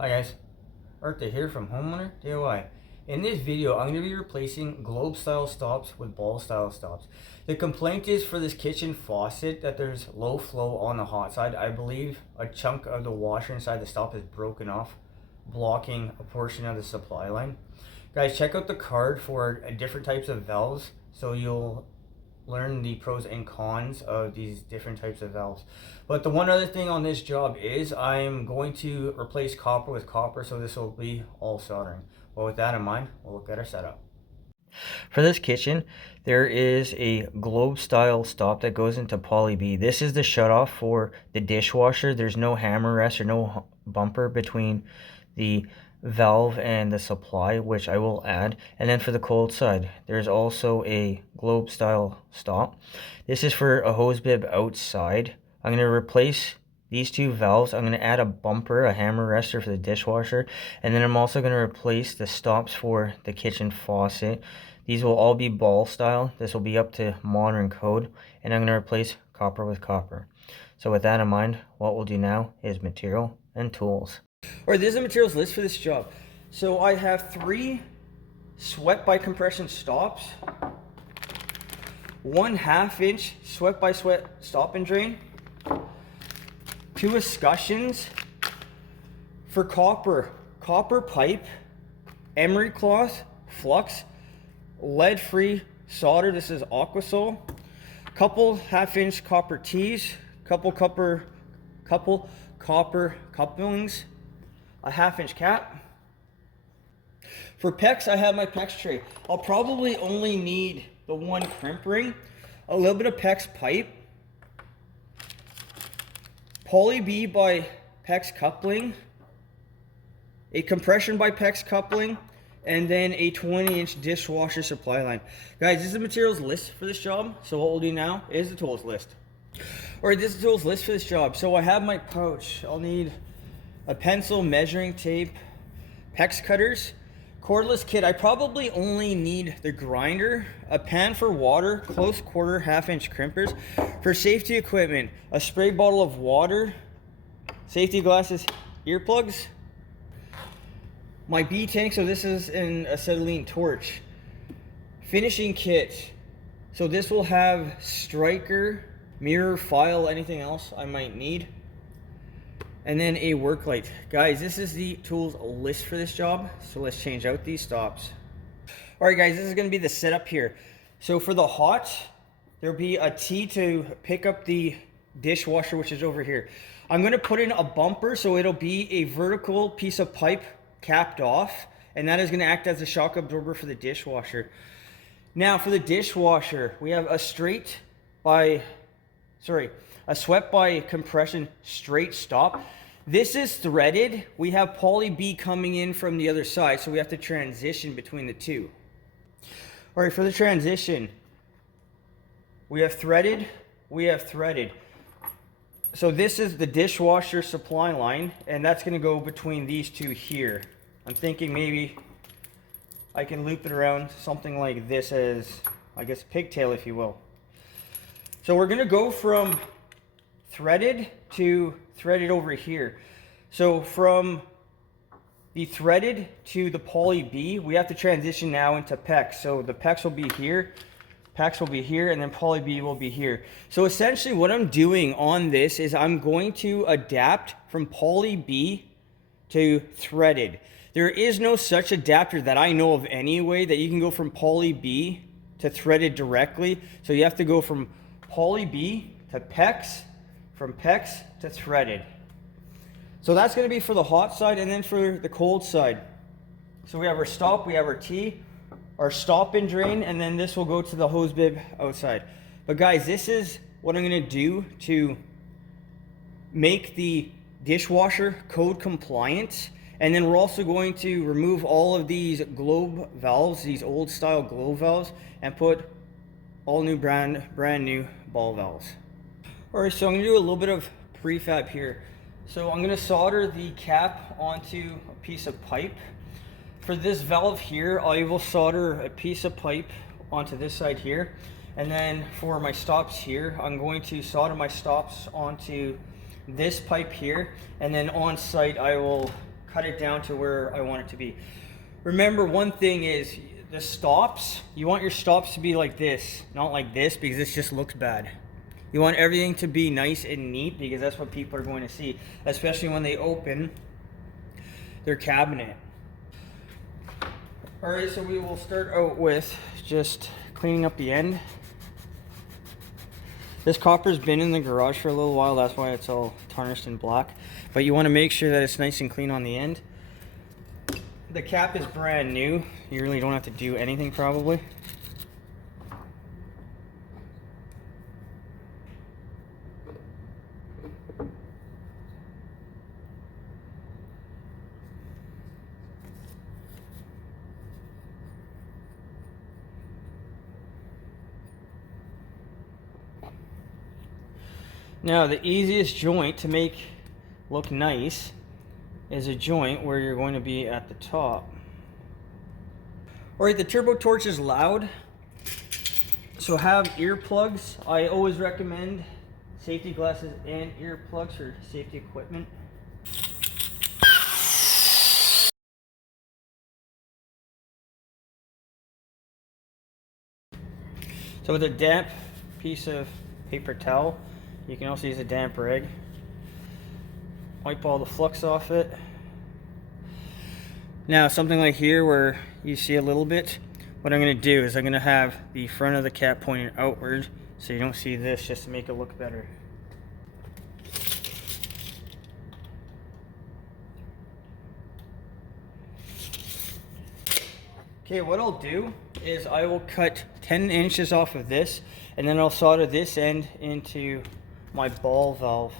Hi guys, Arthur here from Homeowner DIY. In this video, I'm going to be replacing globe style stops with ball style stops. The complaint is for this kitchen faucet that there's low flow on the hot side. I believe a chunk of the washer inside the stop is broken off, blocking a portion of the supply line. Guys, check out the card for different types of valves so you'll learn the pros and cons of these different types of valves. But the one other thing on this job is I'm going to replace copper with copper, so this will be all soldering. Well, with that in mind, we'll look at our setup. For this kitchen, there is a globe style stop that goes into poly B. This is the shutoff for the dishwasher. There's no hammer rest or no bumper between the valve and the supply, which I will add. And then for the cold side, there's also a globe style stop. This is for a hose bib outside. I'm going to replace these two valves. I'm going to add a bumper, a hammer rester for the dishwasher, and then I'm also going to replace the stops for the kitchen faucet. These will all be ball style. This will be up to modern code, and I'm going to replace copper with copper. So with that in mind, what we'll do now is material and tools. Alright, this is the materials list for this job. So I have 3 swept by compression stops, 1 1/2-inch swept by sweat stop and drain, 2 escutcheons for copper pipe, Emery cloth, Flux, lead-free solder. This is Aquasol. Couple 1/2-inch copper tees, couple copper couplings, a 1/2-inch cap. For PEX, I have my PEX tray. I'll probably only need the 1 crimp ring, a little bit of PEX pipe, poly B by PEX coupling, a compression by PEX coupling, and then a 20-inch dishwasher supply line. Guys, this is the materials list for this job. So what we'll do now is the tools list. Alright, this is the tools list for this job. So I have my pouch. I'll need a pencil, measuring tape, PEX cutters, cordless kit. I probably only need the grinder, a pan for water, close quarter 1/2-inch crimpers. For safety equipment, a spray bottle of water, safety glasses, earplugs, my B tank, so this is an acetylene torch, finishing kit. So this will have striker, mirror, file, anything else I might need. And then a work light. Guys, this is the tools list for this job. So let's change out these stops. All right, guys, this is gonna be the setup here. So for the hot, there'll be a T to pick up the dishwasher, which is over here. I'm gonna put in a bumper, so it'll be a vertical piece of pipe capped off, and that is gonna act as a shock absorber for the dishwasher. Now for the dishwasher, we have a swept by compression straight stop. This is threaded. We have poly B coming in from the other side, so we have to transition between the two. All right, for the transition, we have threaded, So this is the dishwasher supply line, and that's gonna go between these two here. I'm thinking maybe I can loop it around something like this as, I guess, pigtail, if you will. So we're gonna go from threaded to threaded over here. So from the threaded to the poly B, we have to transition now into PEX. So the PEX will be here, PEX will be here, and then poly B will be here. So essentially what I'm doing on this is I'm going to adapt from poly B to threaded. There is no such adapter that I know of anyway that you can go from poly B to threaded directly. So you have to go from poly B to PEX, from PEX to threaded. So that's going to be for the hot side, and then for the cold side. So we have our stop, we have our T, our stop and drain, and then this will go to the hose bib outside. But guys, this is what I'm going to do to make the dishwasher code compliant. And then we're also going to remove all of these globe valves, these old style globe valves, and put all new brand new ball valves. All right, so I'm gonna do a little bit of prefab here. So I'm gonna solder the cap onto a piece of pipe. For this valve here, I will solder a piece of pipe onto this side here. And then for my stops here, I'm going to solder my stops onto this pipe here. And then on site, I will cut it down to where I want it to be. Remember, one thing is the stops, you want your stops to be like this, not like this, because this just looks bad. You want everything to be nice and neat, because that's what people are going to see, especially when they open their cabinet. All right, so we will start out with just cleaning up the end. This copper's been in the garage for a little while, that's why it's all tarnished and black. But you want to make sure that it's nice and clean on the end. The cap is brand new. You really don't have to do anything probably. Now the easiest joint to make look nice is a joint where you're going to be at the top. Alright, the turbo torch is loud, so have earplugs. I always recommend safety glasses and earplugs for safety equipment. So with a damp piece of paper towel, you can also use a damp rag. Wipe all the flux off it. Now something like here where you see a little bit, what I'm going to do is I'm going to have the front of the cap pointing outward so you don't see this, just to make it look better. Okay, what I'll do is I will cut 10 inches off of this, and then I'll solder this end into my ball valve.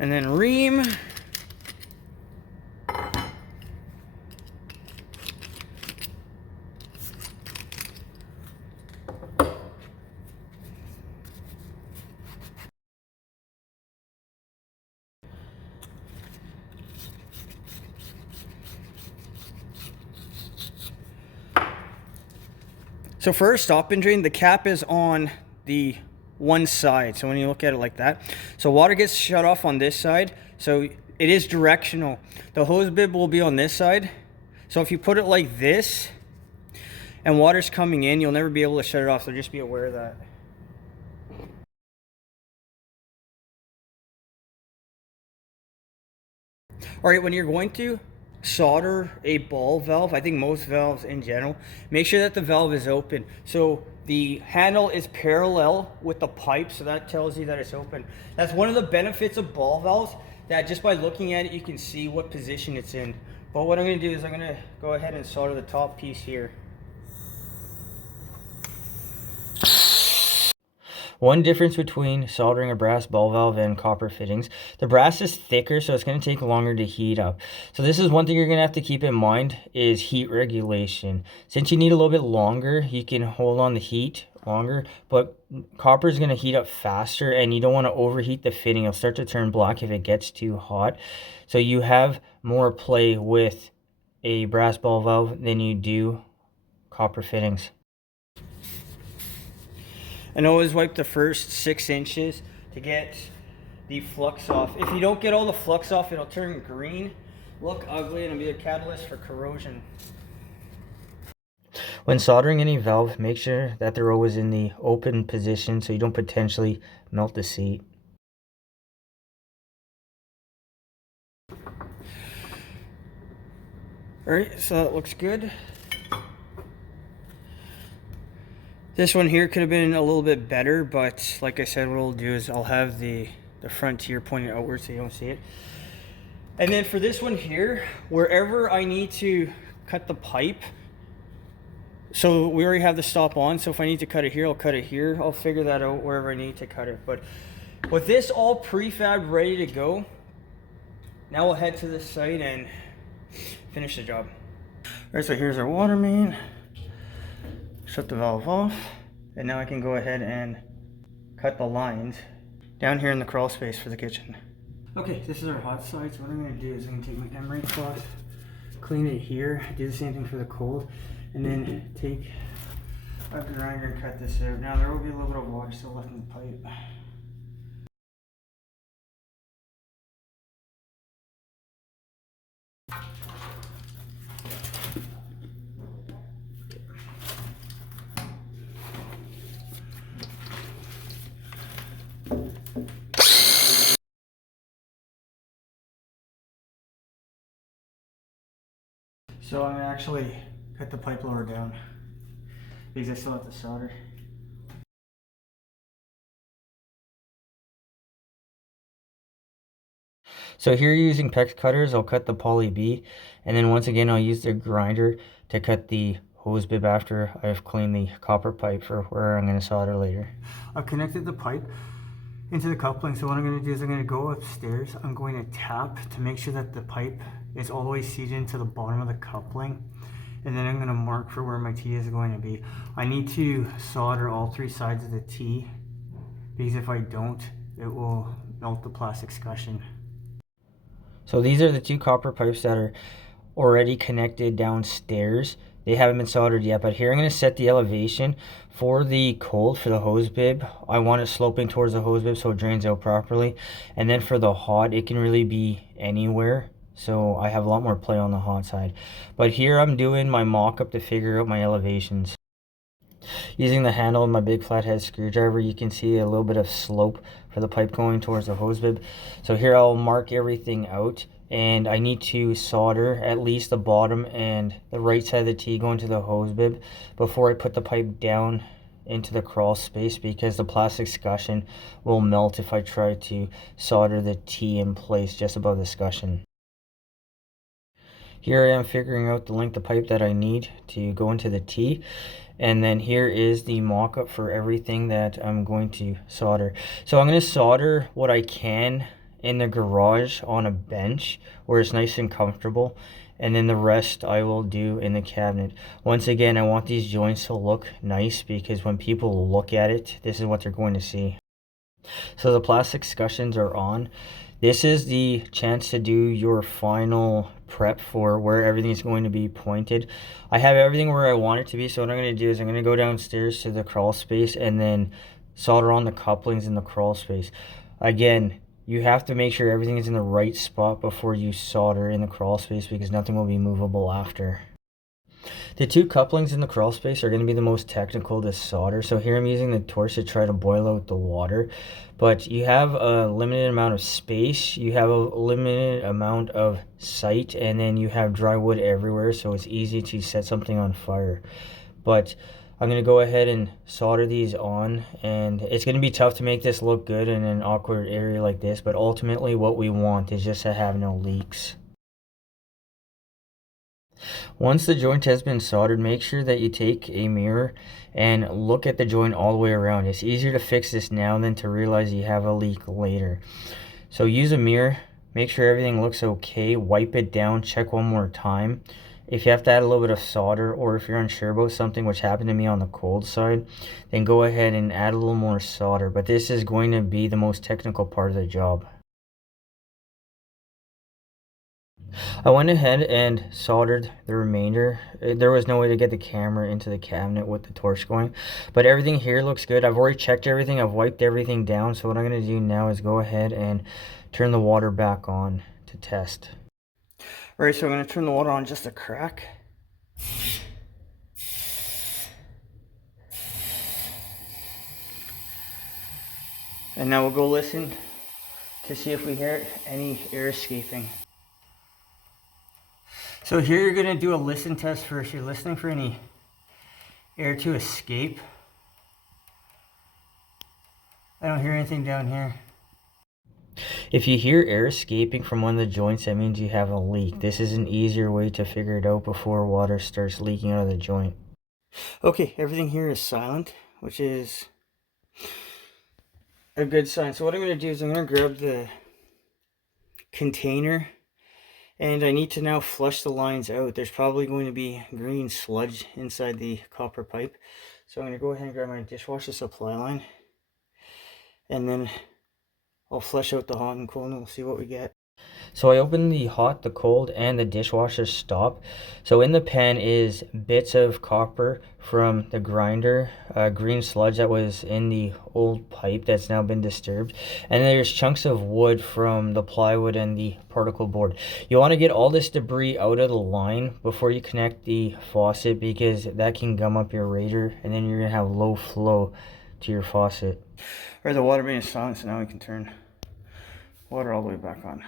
And then ream. So for stop and drain, the cap is on the one side, so when you look at it like that, so water gets shut off on this side, so it is directional. The hose bib will be on this side, so if you put it like this and water's coming in, you'll never be able to shut it off, so just be aware of that. All right, when you're going to solder a ball valve, I think most valves in general, make sure that the valve is open. So the handle is parallel with the pipe, so that tells you that it's open. That's one of the benefits of ball valves, that just by looking at it, you can see what position it's in. But what I'm going to do is I'm going to go ahead and solder the top piece here. One difference between soldering a brass ball valve and copper fittings, the brass is thicker, so it's going to take longer to heat up. So this is one thing you're going to have to keep in mind, is heat regulation. Since you need a little bit longer, you can hold on the heat longer, but copper is going to heat up faster, and you don't want to overheat the fitting. It'll start to turn black if it gets too hot. So you have more play with a brass ball valve than you do copper fittings. And always wipe the first 6 inches to get the flux off. If you don't get all the flux off, it'll turn green, look ugly, and it'll be a catalyst for corrosion. When soldering any valve, make sure that they're always in the open position so you don't potentially melt the seat. Alright, so that looks good. This one here could have been a little bit better, but like I said, what I'll do is I'll have the front tier pointing outward so you don't see it. And then for this one here, wherever I need to cut the pipe, so we already have the stop on, so if I need to cut it here, I'll cut it here. I'll figure that out wherever I need to cut it. But with this all prefab ready to go, now we'll head to the site and finish the job. All right, so here's our water main. Shut the valve off, and now I can go ahead and cut the lines down here in the crawl space for the kitchen. Okay, this is our hot side, so what I'm going to do is I'm going to take my Emery cloth, clean it here, do the same thing for the cold, and then take a grinder and cut this out. Now there will be a little bit of water still left in the pipe. So I'm gonna actually cut the pipe lower down because I still have to solder. So here using PEX cutters, I'll cut the poly B, and then once again I'll use the grinder to cut the hose bib after I've cleaned the copper pipe for where I'm going to solder later. I've connected the pipe into the coupling, so what I'm going to do is I'm going to go upstairs. I'm going to tap to make sure that the pipe is all the way seated into the bottom of the coupling, and then I'm going to mark for where my T is going to be. I need to solder all three sides of the T, because if I don't, it will melt the plastic escutcheon. So these are the two copper pipes that are already connected downstairs. They haven't been soldered yet, but here I'm going to set the elevation for the cold for the hose bib. I want it sloping towards the hose bib so it drains out properly. And then for the hot, it can really be anywhere. So I have a lot more play on the hot side. But here I'm doing my mock-up to figure out my elevations. Using the handle of my big flathead screwdriver, you can see a little bit of slope for the pipe going towards the hose bib. So here I'll mark everything out, and I need to solder at least the bottom and the right side of the T going to the hose bib before I put the pipe down into the crawl space, because the plastic escutcheon will melt if I try to solder the T in place just above the escutcheon. Here I am figuring out the length of pipe that I need to go into the T. And then here is the mock-up for everything that I'm going to solder. So I'm going to solder what I can in the garage on a bench where it's nice and comfortable. And then the rest I will do in the cabinet. Once again, I want these joints to look nice, because when people look at it, this is what they're going to see. So the plastic escutcheons are on. This is the chance to do your final prep for where everything is going to be pointed. I have everything where I want it to be, so what I'm going to do is I'm going to go downstairs to the crawl space and then solder on the couplings in the crawl space. Again, you have to make sure everything is in the right spot before you solder in the crawl space, because nothing will be movable after. The two couplings in the crawl space are going to be the most technical to solder. So here I'm using the torch to try to boil out the water. But you have a limited amount of space, you have a limited amount of sight, and then you have dry wood everywhere, so it's easy to set something on fire. But I'm going to go ahead and solder these on, and it's going to be tough to make this look good in an awkward area like this, but ultimately what we want is just to have no leaks. Once the joint has been soldered, make sure that you take a mirror and look at the joint all the way around. It's easier to fix this now than to realize you have a leak later. So use a mirror, make sure everything looks okay, wipe it down, check one more time. If you have to add a little bit of solder, or if you're unsure about something, which happened to me on the cold side, then go ahead and add a little more solder. But this is going to be the most technical part of the job. I went ahead and soldered the remainder. There was no way to get the camera into the cabinet with the torch going, but everything here looks good. I've already checked everything, I've wiped everything down, so what I'm going to do now is go ahead and turn the water back on to test. Alright, so I'm going to turn the water on just a crack. And now we'll go listen to see if we hear any air escaping. So here you're going to do a listen test first. You're listening for any air to escape. I don't hear anything down here. If you hear air escaping from one of the joints, that means you have a leak. This is an easier way to figure it out before water starts leaking out of the joint. Okay, everything here is silent, which is a good sign. So what I'm going to do is I'm going to grab the container, and I need to now flush the lines out. There's probably going to be green sludge inside the copper pipe. So I'm going to go ahead and grab my dishwasher supply line, and then I'll flush out the hot and cold, and we'll see what we get. So I opened the hot, the cold, and the dishwasher stop. So in the pan is bits of copper from the grinder, green sludge that was in the old pipe that's now been disturbed, and there's chunks of wood from the plywood and the particle board. You want to get all this debris out of the line before you connect the faucet, because that can gum up your radiator and then you're going to have low flow to your faucet. Or the water being silent, so now we can turn water all the way back on.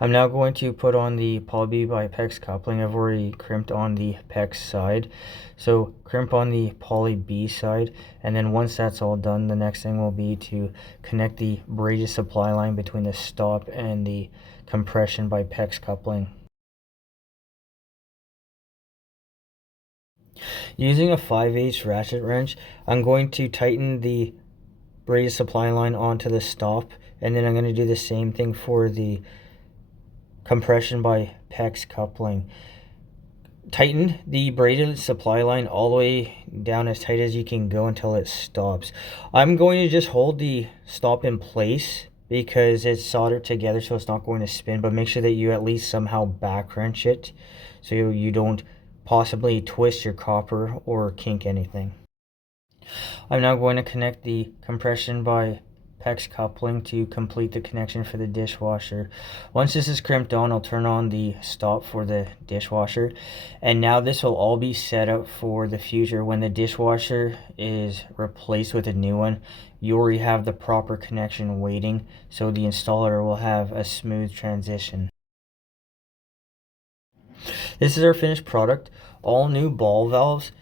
I'm now going to put on the poly by PEX coupling. I've already crimped on the PEX side. So crimp on the poly B side, and then once that's all done, the next thing will be to connect the braided supply line between the stop and the compression by PEX coupling. Using a 5/8 ratchet wrench, I'm going to tighten the braided supply line onto the stop, and then I'm going to do the same thing for the compression by PEX coupling. Tighten the braided supply line all the way down as tight as you can go until it stops. I'm going to just hold the stop in place because it's soldered together, so it's not going to spin, but make sure that you at least somehow back wrench it so you don't possibly twist your copper or kink anything. I'm now going to connect the compression by PEX coupling to complete the connection for the dishwasher. Once this is crimped on, I'll turn on the stop for the dishwasher, and now this will all be set up for the future. When the dishwasher is replaced with a new one, you already have the proper connection waiting, so the installer will have a smooth transition. This is our finished product. All new ball valves.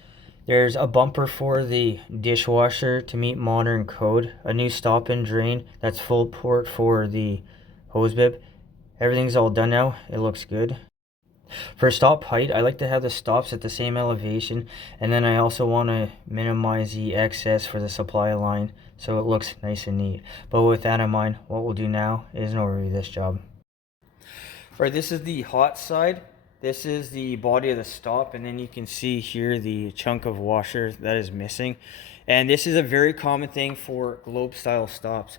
There's a bumper for the dishwasher to meet modern code, a new stop and drain that's full port for the hose bib. Everything's all done now. It looks good. For stop height, I like to have the stops at the same elevation, and then I also want to minimize the excess for the supply line so it looks nice and neat. But with that in mind, what we'll do now is an overview of this job. Alright, this is the hot side. This is the body of the stop, and then you can see here the chunk of washer that is missing. And this is a very common thing for globe style stops.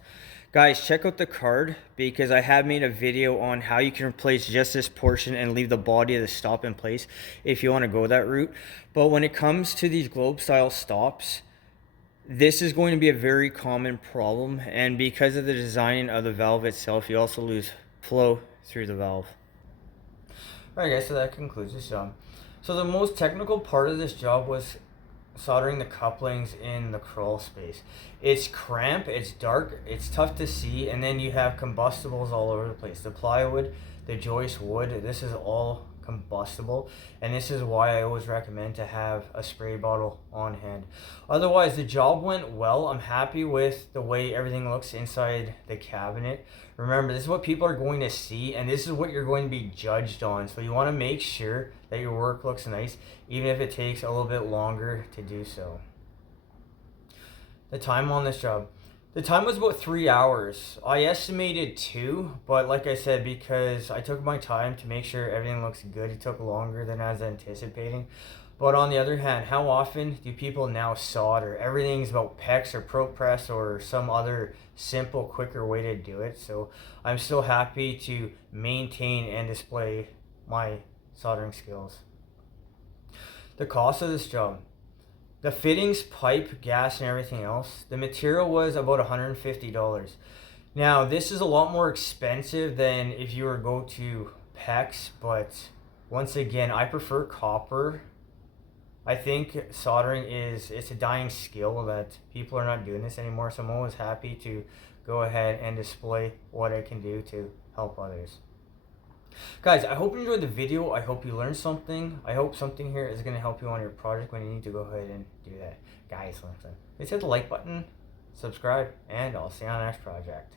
Guys, check out the card because I have made a video on how you can replace just this portion and leave the body of the stop in place if you want to go that route. But when it comes to these globe style stops, this is going to be a very common problem, and because of the design of the valve itself, you also lose flow through the valve. Alright guys, so that concludes this job. So the most technical part of this job was soldering the couplings in the crawl space. It's cramped, it's dark, it's tough to see, and then you have combustibles all over the place. The plywood, the joist wood, this is all combustible, and this is why I always recommend to have a spray bottle on hand. Otherwise, the job went well. I'm happy with the way everything looks inside the cabinet. Remember, this is what people are going to see, and this is what you're going to be judged on. So you want to make sure that your work looks nice, even if it takes a little bit longer to do so. The time on this job. The time was about 3 hours. I estimated 2, but like I said, because I took my time to make sure everything looks good, it took longer than I was anticipating. But on the other hand, how often do people now solder? Everything's about PEX or ProPress or some other simple, quicker way to do it. So I'm still happy to maintain and display my soldering skills. The cost of this job. The fittings, pipe, gas, and everything else, the material was about $150. Now, this is a lot more expensive than if you were to go to PEX, but once again, I prefer copper. I think soldering it's a dying skill that people are not doing this anymore, so I'm always happy to go ahead and display what I can do to help others. Guys, I hope you enjoyed the video. I hope you learned something. I hope something here is going to help you on your project when you need to go ahead and do that. Guys, listen, please hit the like button, subscribe, and I'll see you on the next project.